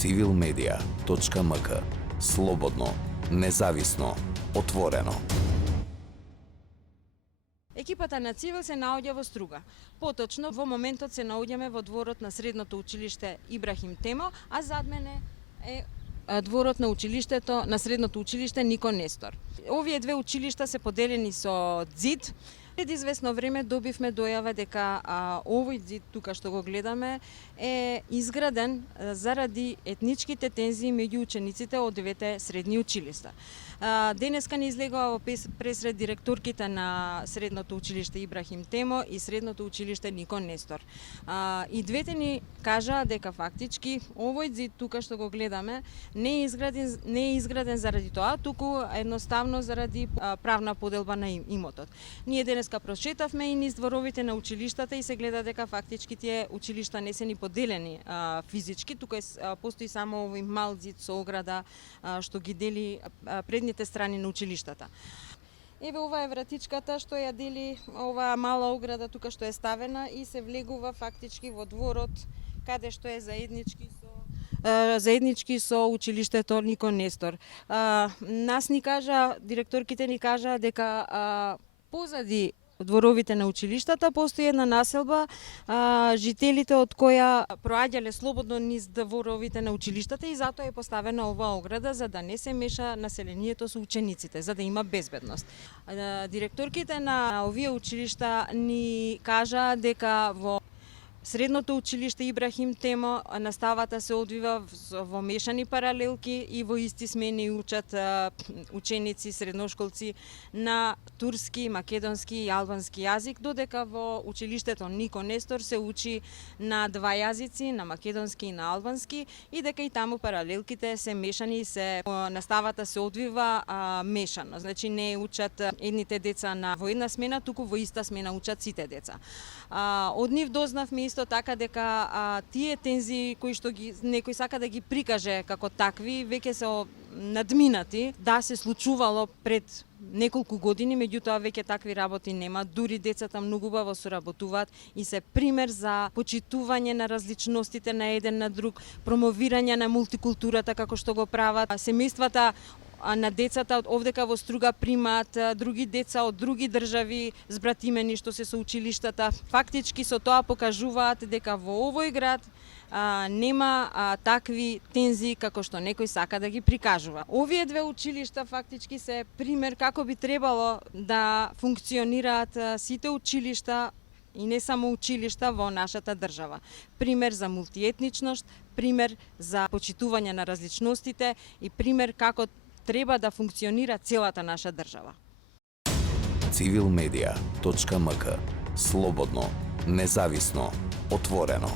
civilmedia.mk. Слободно, независно, отворено. Екипата на Цивил се наоѓа во Струга. Поточно, во моментот се наоѓаме во дворот на Средното училиште Ибрахим Темо, а зад мене е дворот на училиштето, на Средното училиште Нико Нестор. Овие две училишта се поделени со ѕид. Пред известно време добивме дојава дека овој ѕид тука што го гледаме е изграден заради етничките тензии меѓу учениците од двете средни училишта. Денеска ни излегува во пресред директорките на Средното училиште Ибрахим Темо и Средното училиште Нико Нестор. И двете ни кажаа дека фактички овој ѕид тука што го гледаме не е изграден заради тоа, туку едноставно заради правна поделба на имотот. Ние денеска прошетавме и низ дворовите на училиштата и се гледа дека фактички тие училишта не се ни поделени физички, тука постои само овој мал ѕид со ограда што ги дели предните страни на училиштата. Еве ова е вратичката што ја дели оваа мала ограда тука што е ставена и се влегува фактички во дворот каде што е заеднички со училиштето Нико Нестор. Нас ни кажа, директорките ни кажа дека позади дворовите на училиштата постои една населба, жителите од која проаѓале слободно низ дворовите на училиштата и затоа е поставена оваа ограда за да не се меша населението со учениците, за да има безбедност. Директорките на овие училишта ни кажа дека во Средното училиште Ибрахим Темо наставата се одвива во мешани паралелки и во исти смени учат ученици, средношколци на турски, македонски и албански јазик, додека во училиштето Нико Нестор се учи на два јазици, на македонски и на албански, и дека и таму паралелките се мешани, наставата се одвива мешано. Значи не учат едните деца во една смена, туку во иста смена учат сите деца. Од нив дознавме исто така дека тие тензии кои што некој сака да ги прикаже како такви, веќе се надминати. Да, се случувало пред неколку години, меѓутоа веќе такви работи нема. Дури децата многу убаво соработуваат и се пример за почитување на различностите на еден на друг, промовирање на мултикултурата како што го прават семејствата на децата овдека во Струга примаат други деца од други држави збратимени што се со училиштата. Фактички со тоа покажуваат дека во овој град нема такви тензии како што некој сака да ги прикажува. Овие две училишта фактички се пример како би требало да функционираат сите училишта и не само училишта во нашата држава. Пример за мултиетничност, пример за почитување на различностите и пример како треба да функционира целата наша држава. civilmedia.mk. Слободно, независно, отворено.